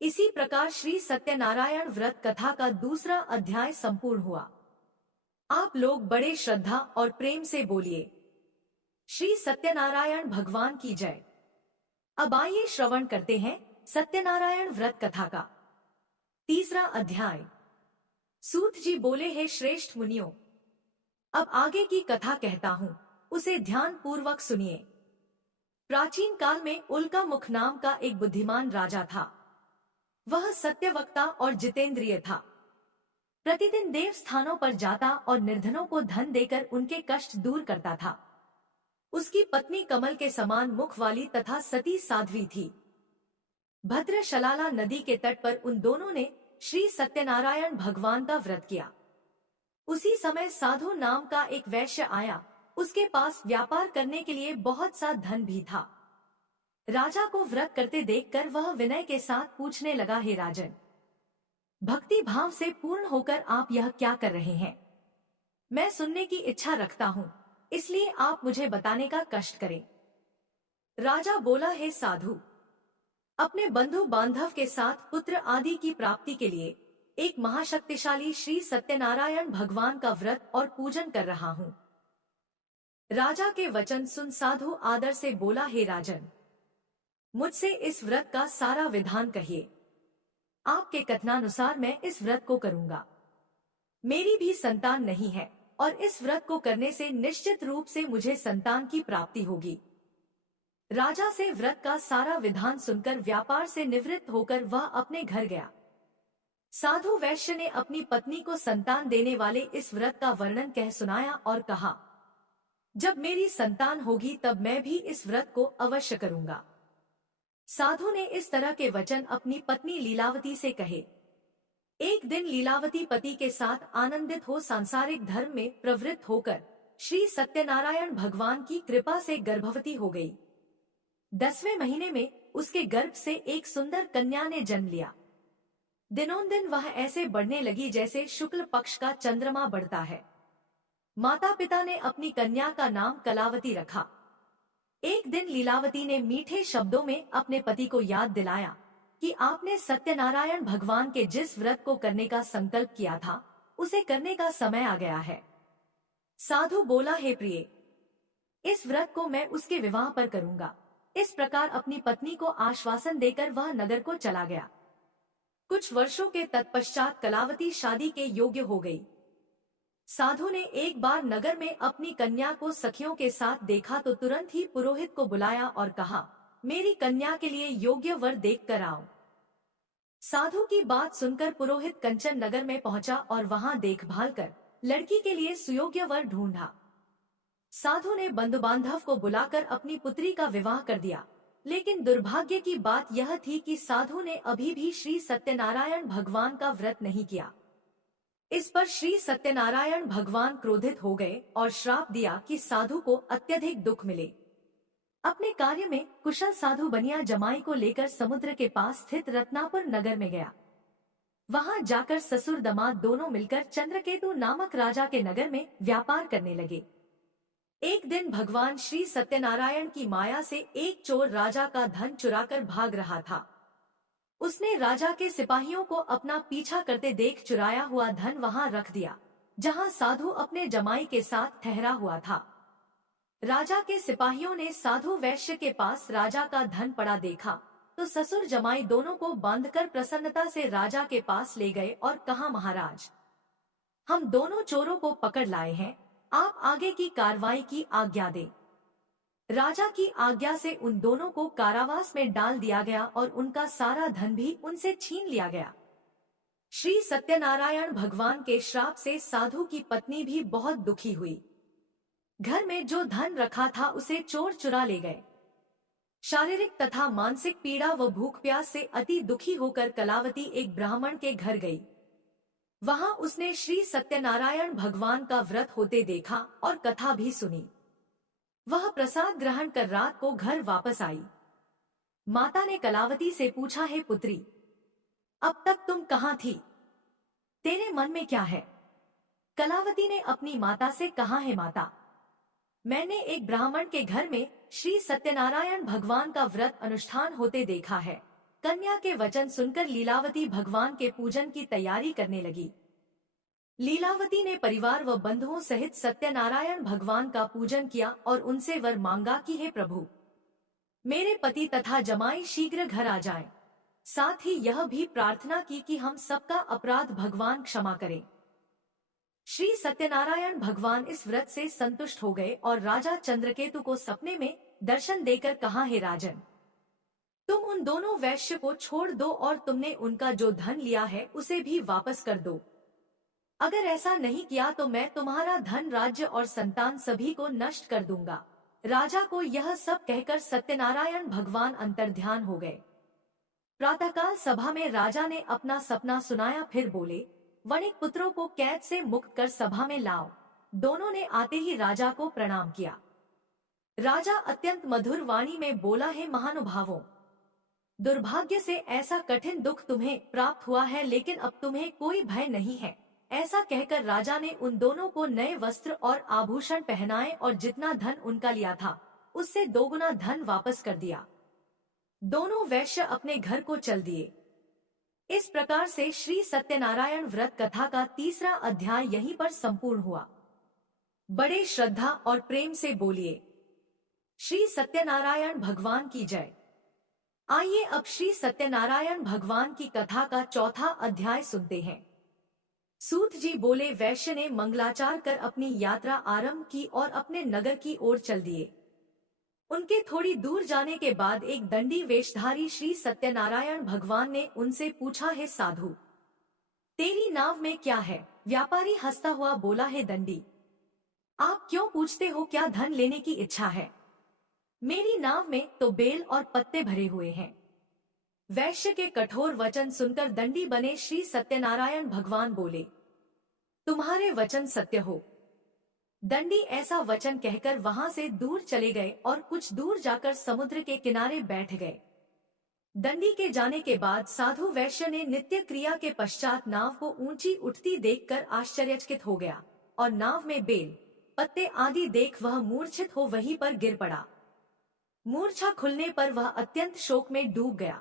इसी प्रकार श्री सत्यनारायण व्रत कथा का दूसरा अध्याय संपूर्ण हुआ। आप लोग बड़े श्रद्धा और प्रेम से बोलिए, श्री सत्यनारायण भगवान की जय। अब आइए श्रवण करते हैं सत्यनारायण व्रत कथा का तीसरा अध्याय। सूत जी बोले, हे श्रेष्ठ मुनियों, अब आगे की कथा कहता हूँ, उसे ध्यान पूर्वक सुनिए। प्राचीन काल में उल्का मुख नाम का एक बुद्धिमान राजा था। वह सत्यवक्ता और जितेंद्रिय था। प्रतिदिन देव स्थानों पर जाता और निर्धनों को धन देकर उनके कष्ट दूर करता था। उसकी पत्नी कमल के समान मुख वाली तथा सती साध्वी थी। भद्रशलाला नदी के तट पर उन दोनों ने श्री सत्यनारायण भगवान का व्रत किया। उसी समय साधु नाम का एक वैश्य आया। उसके पास व्यापार करने के लिए बहुत सा धन भी था। राजा को व्रत करते देखकर वह विनय के साथ पूछने लगा, हे राजन, भक्ति भाव से पूर्ण होकर आप यह क्या कर रहे हैं? मैं सुनने की इच्छा रखता हूँ, इसलिए आप मुझे बताने का कष्ट करें। राजा बोला, हे साधु, अपने बंधु बांधव के साथ पुत्र आदि की प्राप्ति के लिए एक महाशक्तिशाली श्री सत्यनारायण भगवान का व्रत और पूजन कर रहा हूँ। राजा के वचन सुन साधु आदर से बोला, हे राजन, मुझसे इस व्रत का सारा विधान कहिए। आपके कथनानुसार मैं इस व्रत को करूंगा। मेरी भी संतान नहीं है और इस व्रत को करने से निश्चित रूप से मुझे संतान की प्राप्ति होगी। राजा से व्रत का सारा विधान सुनकर व्यापार से निवृत्त होकर वह अपने घर गया। साधु वैश्य ने अपनी पत्नी को संतान देने वाले इस व्रत का वर्णन कह सुनाया और कहा, जब मेरी संतान होगी तब मैं भी इस व्रत को अवश्य करूंगा। साधु ने इस तरह के वचन अपनी पत्नी लीलावती से कहे। एक दिन लीलावती पति के साथ आनंदित हो सांसारिक धर्म में प्रवृत्त होकर श्री सत्यनारायण भगवान की कृपा से गर्भवती हो गई। 10वें महीने में उसके गर्भ से एक सुंदर कन्या ने जन्म लिया। दिनोंदिन वह ऐसे बढ़ने लगी जैसे शुक्ल पक्ष का चंद्रमा बढ़ता है। माता पिता ने अपनी कन्या का नाम कलावती रखा। एक दिन लीलावती ने मीठे शब्दों में अपने पति को याद दिलाया कि आपने सत्यनारायण भगवान के जिस व्रत को करने का संकल्प किया था उसे करने का समय आ गया है। साधु बोला, हे प्रिय, इस व्रत को मैं उसके विवाह पर करूंगा। इस प्रकार अपनी पत्नी को आश्वासन देकर वह नगर को चला गया। कुछ वर्षों के तत्पश्चात कलावती शादी के योग्य हो गई। साधु ने एक बार नगर में अपनी कन्या को सखियों के साथ देखा तो तुरंत ही पुरोहित को बुलाया और कहा, मेरी कन्या के लिए योग्य वर देख कर आओ। साधु की बात सुनकर पुरोहित कंचन नगर में पहुंचा और वहां देखभाल कर लड़की के लिए सुयोग्य वर ढूंढा। साधु ने बंधु बांधव को बुलाकर अपनी पुत्री का विवाह कर दिया, लेकिन दुर्भाग्य की बात यह थी कि साधु ने अभी भी श्री सत्यनारायण भगवान का व्रत नहीं किया। इस पर श्री सत्यनारायण भगवान क्रोधित हो गए और श्राप दिया कि साधु को अत्यधिक दुख मिले। अपने कार्य में कुशल साधु बनिया जमाई को लेकर समुद्र के पास स्थित रत्नापुर नगर में गया। वहां जाकर ससुर दामाद दोनों मिलकर चंद्रकेतु नामक राजा के नगर में व्यापार करने लगे। एक दिन भगवान श्री सत्यनारायण की माया से एक चोर राजा का धन चुराकर भाग रहा था। उसने राजा के सिपाहियों को अपना पीछा करते देख चुराया हुआ धन वहां रख दिया, जहां साधु अपने जमाई के साथ ठहरा हुआ था। राजा के सिपाहियों ने साधु वैश्य के पास राजा का धन पड़ा देखा तो ससुर जमाई दोनों को बांधकर प्रसन्नता से राजा के पास ले गए और कहा, महाराज, हम दोनों चोरों को पकड़ लाए हैं, आप आगे की कार्रवाई की आज्ञा दें। राजा की आज्ञा से उन दोनों को कारावास में डाल दिया गया और उनका सारा धन भी उनसे छीन लिया गया। श्री सत्यनारायण भगवान के श्राप से साधु की पत्नी भी बहुत दुखी हुई। घर में जो धन रखा था उसे चोर चुरा ले गए। शारीरिक तथा मानसिक पीड़ा व भूख प्यास से अति दुखी होकर कलावती एक ब्राह्मण के घर गई। वहां उसने श्री सत्यनारायण भगवान का व्रत होते देखा और कथा भी सुनी। वह प्रसाद ग्रहण कर रात को घर वापस आई। माता ने कलावती से पूछा, हे पुत्री, अब तक तुम कहाँ थी? तेरे मन में क्या है? कलावती ने अपनी माता से कहा, है माता, मैंने एक ब्राह्मण के घर में श्री सत्यनारायण भगवान का व्रत अनुष्ठान होते देखा है। कन्या के वचन सुनकर लीलावती भगवान के पूजन की तैयारी करने लगी। लीलावती ने परिवार व बंधुओं सहित सत्यनारायण भगवान का पूजन किया और उनसे वर मांगा कि हे प्रभु, मेरे पति तथा जमाई शीघ्र घर आ जाएं। साथ ही यह भी प्रार्थना की कि हम सबका अपराध भगवान क्षमा करें। श्री सत्यनारायण भगवान इस व्रत से संतुष्ट हो गए और राजा चंद्रकेतु को सपने में दर्शन देकर कहा, हे राजन, तुम उन दोनों वैश्य को छोड़ दो और तुमने उनका जो धन लिया है उसे भी वापस कर दो। अगर ऐसा नहीं किया तो मैं तुम्हारा धन, राज्य और संतान सभी को नष्ट कर दूंगा। राजा को यह सब कहकर सत्यनारायण भगवान अंतर्ध्यान हो गए। प्रातःकाल सभा में राजा ने अपना सपना सुनाया, फिर बोले, वणिक पुत्रों को कैद से मुक्त कर सभा में लाओ। दोनों ने आते ही राजा को प्रणाम किया। राजा अत्यंत मधुर वाणी में बोला, हे महानुभावों, दुर्भाग्य से ऐसा कठिन दुख तुम्हें प्राप्त हुआ है, लेकिन अब तुम्हें कोई भय नहीं है। ऐसा कहकर राजा ने उन दोनों को नए वस्त्र और आभूषण पहनाए और जितना धन उनका लिया था उससे दोगुना धन वापस कर दिया। दोनों वैश्य अपने घर को चल दिए। इस प्रकार से श्री सत्यनारायण व्रत कथा का तीसरा अध्याय यहीं पर संपूर्ण हुआ। बड़े श्रद्धा और प्रेम से बोलिए, श्री सत्यनारायण भगवान की जय। आइए अब श्री सत्यनारायण भगवान की कथा का चौथा अध्याय सुनते हैं। सूत जी बोले, वैश्य ने मंगलाचार कर अपनी यात्रा आरंभ की और अपने नगर की ओर चल दिए। उनके थोड़ी दूर जाने के बाद एक दंडी वेशधारी श्री सत्यनारायण भगवान ने उनसे पूछा, है साधु, तेरी नाव में क्या है? व्यापारी हंसता हुआ बोला, है दंडी, आप क्यों पूछते हो, क्या धन लेने की इच्छा है? मेरी नाव में तो बेल और पत्ते भरे हुए हैं। वैश्य के कठोर वचन सुनकर दंडी बने श्री सत्यनारायण भगवान बोले, तुम्हारे वचन सत्य हो। दंडी ऐसा वचन कहकर वहां से दूर चले गए और कुछ दूर जाकर समुद्र के किनारे बैठ गए। दंडी के जाने के बाद साधु वैश्य ने नित्य क्रिया के पश्चात नाव को ऊंची उठती देखकर आश्चर्यचकित हो गया और नाव में बेल पत्ते आदि देख वह मूर्छित हो वहीं पर गिर पड़ा। मूर्छा खुलने पर वह अत्यंत शोक में डूब गया।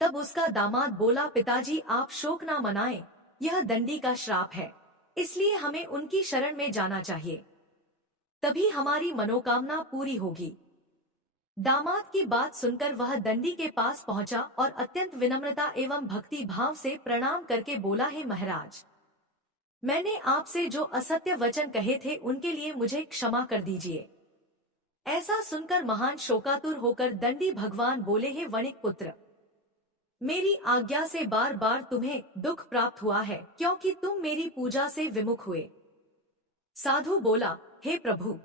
तब उसका दामाद बोला, पिताजी आप शोक ना मनाएं, यह दंडी का श्राप है, इसलिए हमें उनकी शरण में जाना चाहिए, तभी हमारी मनोकामना पूरी होगी। दामाद की बात सुनकर वह दंडी के पास पहुंचा और अत्यंत विनम्रता एवं भक्ति भाव से प्रणाम करके बोला, है महाराज, मैंने आपसे जो असत्य वचन कहे थे उनके लिए मुझे क्षमा कर दीजिए। ऐसा सुनकर महान शोकातुर होकर दंडी भगवान बोले, हे वणिक पुत्र, मेरी आज्ञा से बार बार तुम्हें दुख प्राप्त हुआ है क्योंकि तुम मेरी पूजा से विमुख हुए। साधु बोला, हे प्रभु,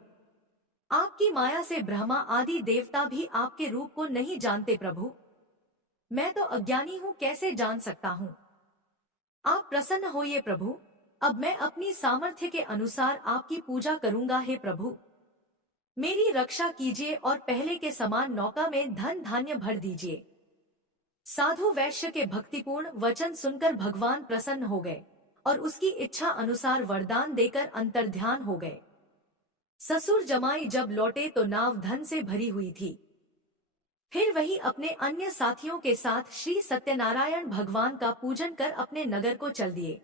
आपकी माया से ब्रह्मा आदि देवता भी आपके रूप को नहीं जानते। प्रभु, मैं तो अज्ञानी हूँ, कैसे जान सकता हूँ? आप प्रसन्न होइए प्रभु, अब मैं अपनी सामर्थ्य के अनुसार आपकी पूजा करूंगा। हे प्रभु, मेरी रक्षा कीजिए और पहले के समान नौका में धन धान्य भर दीजिए। साधु वैश्य के भक्तिपूर्ण वचन सुनकर भगवान प्रसन्न हो गए और उसकी इच्छा अनुसार वरदान देकर अंतर्ध्यान हो गए। ससुर जमाई जब लौटे तो नाव धन से भरी हुई थी। फिर वही अपने अन्य साथियों के साथ श्री सत्यनारायण भगवान का पूजन कर अपने नगर को चल दिए।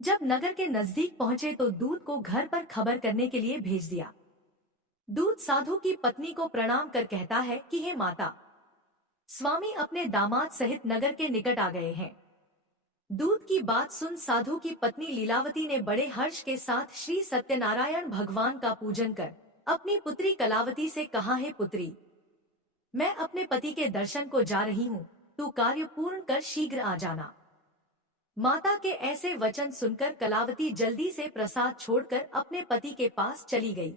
जब नगर के नजदीक पहुंचे तो दूत को घर पर खबर करने के लिए भेज दिया। दूत साधु की पत्नी को प्रणाम कर कहता है कि हे माता, स्वामी अपने दामाद सहित नगर के निकट आ गए हैं। दूत की बात सुन साधु की पत्नी लीलावती ने बड़े हर्ष के साथ श्री सत्यनारायण भगवान का पूजन कर अपनी पुत्री कलावती से कहा, है पुत्री, मैं अपने पति के दर्शन को जा रही हूँ, तू कार्य पूर्ण कर शीघ्र आ जाना। माता के ऐसे वचन सुनकर कलावती जल्दी से प्रसाद छोड़कर अपने पति के पास चली गई।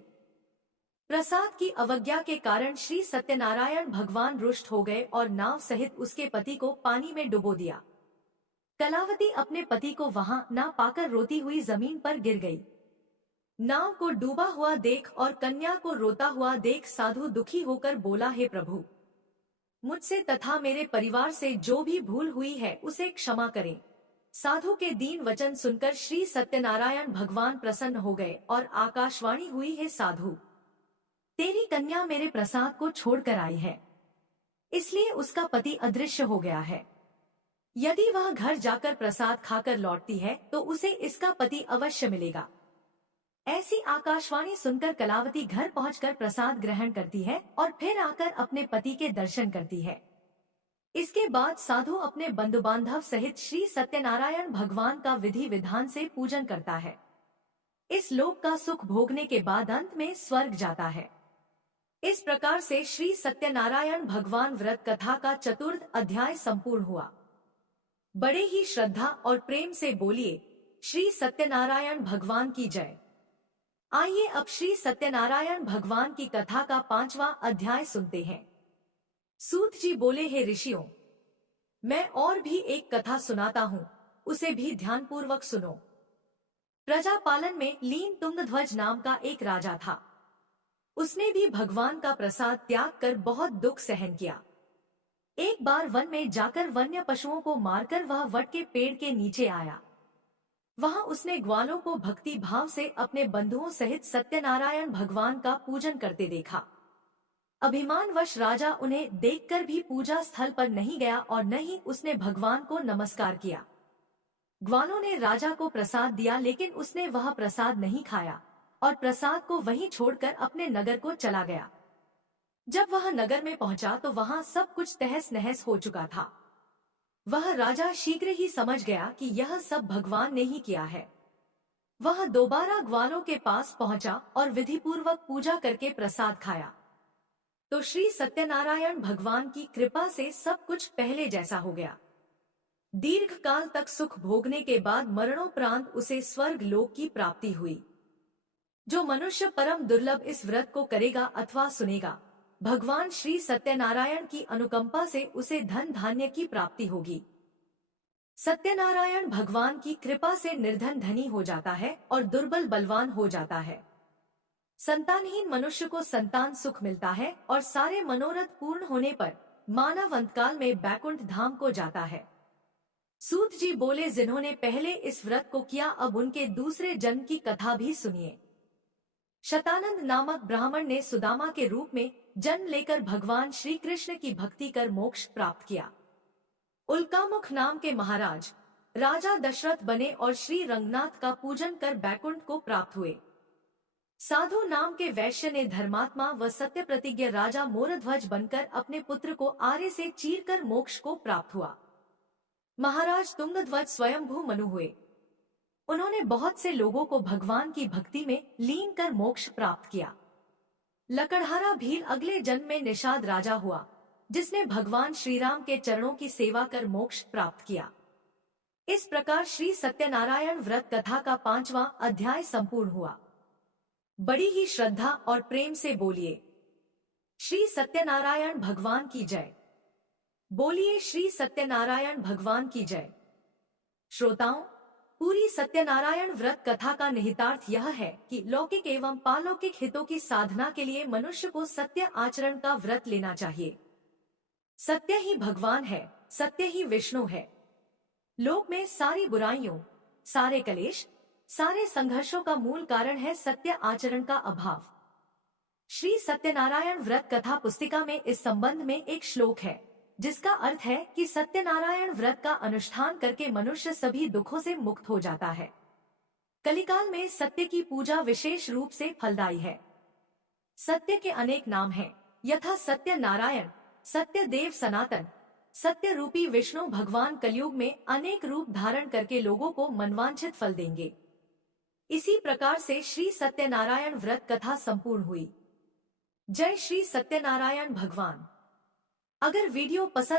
प्रसाद की अवज्ञा के कारण श्री सत्यनारायण भगवान रुष्ट हो गए और नाव सहित उसके पति को पानी में डुबो दिया। कलावती अपने पति को वहां ना पाकर रोती हुई जमीन पर गिर गई। नाव को डूबा हुआ देख और कन्या को रोता हुआ देख साधु दुखी होकर बोला, हे प्रभु, मुझसे तथा मेरे परिवार से जो भी भूल हुई है उसे क्षमा करें। साधु के दीन वचन सुनकर श्री सत्यनारायण भगवान प्रसन्न हो गए और आकाशवाणी हुई, है साधु, तेरी कन्या मेरे प्रसाद को छोड़कर आई है, इसलिए उसका पति अदृश्य हो गया है। यदि वह घर जाकर प्रसाद खाकर लौटती है तो उसे इसका पति अवश्य मिलेगा। ऐसी आकाशवाणी सुनकर कलावती घर पहुंचकर प्रसाद ग्रहण करती है और फिर आकर अपने पति के दर्शन करती है। इसके बाद साधु अपने बंधु बांधव सहित श्री सत्यनारायण भगवान का विधि विधान से पूजन करता है। इस लोक का सुख भोगने के बाद अंत में स्वर्ग जाता है। इस प्रकार से श्री सत्यनारायण भगवान व्रत कथा का चतुर्थ अध्याय संपूर्ण हुआ। बड़े ही श्रद्धा और प्रेम से बोलिए, श्री सत्यनारायण भगवान की जय। आइए अब श्री सत्यनारायण भगवान की कथा का 5वां अध्याय सुनते हैं। सूत जी बोले, हे ऋषियों, मैं और भी एक कथा सुनाता हूँ, उसे भी ध्यानपूर्वक सुनो। प्रजापालन में लीन तुंगध्वज नाम का एक राजा था। उसने भी भगवान का प्रसाद त्याग कर बहुत दुख सहन किया। एक बार वन में जाकर वन्य पशुओं को मारकर वह वट के पेड़ के नीचे आया। वहां उसने ग्वालों को भक्ति भाव से अपने बंधुओं सहित सत्यनारायण भगवान का पूजन करते देखा। अभिमानवश राजा उन्हें देखकर भी पूजा स्थल पर नहीं गया और न ही उसने भगवान को नमस्कार किया। ग्वालों ने राजा को प्रसाद दिया, लेकिन उसने वह प्रसाद नहीं खाया और प्रसाद को वहीं छोड़कर अपने नगर को चला गया। जब वह नगर में पहुंचा तो वहां सब कुछ तहस नहस हो चुका था। वह राजा शीघ्र ही समझ गया कि यह सब भगवान ने ही किया है। वह दोबारा ग्वालों के पास पहुंचा और विधिपूर्वक पूजा करके प्रसाद खाया तो श्री सत्यनारायण भगवान की कृपा से सब कुछ पहले जैसा हो गया। दीर्घ काल तक सुख भोगने के बाद मरणोपरांत उसे स्वर्ग लोक की प्राप्ति हुई। जो मनुष्य परम दुर्लभ इस व्रत को करेगा अथवा सुनेगा, भगवान श्री सत्यनारायण की अनुकंपा से उसे धन धान्य की प्राप्ति होगी। सत्यनारायण भगवान की कृपा से निर्धन धनी हो जाता है और दुर्बल बलवान हो जाता है। संतानहीन मनुष्य को संतान सुख मिलता है और सारे मनोरथ पूर्ण होने पर मानव अंतकाल में बैकुंठ धाम को जाता है। सूत जी बोले, जिन्होंने पहले इस व्रत को किया अब उनके दूसरे जन्म की कथा भी सुनिए। शतानंद नामक ब्राह्मण ने सुदामा के रूप में जन्म लेकर भगवान श्री कृष्ण की भक्ति कर मोक्ष प्राप्त किया। उल्कामुख नाम के महाराज राजा दशरथ बने और श्री रंगनाथ का पूजन कर बैकुंठ को प्राप्त हुए। साधु नाम के वैश्य ने धर्मात्मा व सत्य प्रतिज्ञ राजा मोरध्वज बनकर अपने पुत्र को आरे से चीरकर मोक्ष को प्राप्त हुआ। महाराज तुंगध्वज स्वयंभू मनु हुए। उन्होंने बहुत से लोगों को भगवान की भक्ति में लीन कर मोक्ष प्राप्त किया। लकड़हारा भील अगले जन्म में निषाद राजा हुआ, जिसने भगवान श्री राम के चरणों की सेवा कर मोक्ष प्राप्त किया। इस प्रकार श्री सत्यनारायण व्रत कथा का 5वां अध्याय संपूर्ण हुआ। बड़ी ही श्रद्धा और प्रेम से बोलिए, श्री सत्यनारायण भगवान की जय। बोलिए, श्री सत्यनारायण भगवान की जय। श्रोताओं, पूरी सत्यनारायण व्रत कथा का निहितार्थ यह है कि लौकिक एवं पारलौकिक हितों की साधना के लिए मनुष्य को सत्य आचरण का व्रत लेना चाहिए। सत्य ही भगवान है, सत्य ही विष्णु है। लोक में सारी बुराइयों, सारे कलेश, सारे संघर्षों का मूल कारण है सत्य आचरण का अभाव। श्री सत्यनारायण व्रत कथा पुस्तिका में इस संबंध में एक श्लोक है, जिसका अर्थ है कि सत्यनारायण व्रत का अनुष्ठान करके मनुष्य सभी दुखों से मुक्त हो जाता है। कलिकाल में सत्य की पूजा विशेष रूप से फलदायी है। सत्य के अनेक नाम हैं, यथा सत्य नारायण, सत्य देव सनातन, सत्य रूपी विष्णु भगवान कलयुग में अनेक रूप धारण करके लोगों को मनवांछित फल देंगे। इसी प्रकार से श्री सत्यनारायण व्रत कथा संपूर्ण हुई। जय श्री सत्यनारायण भगवान। अगर वीडियो पसंद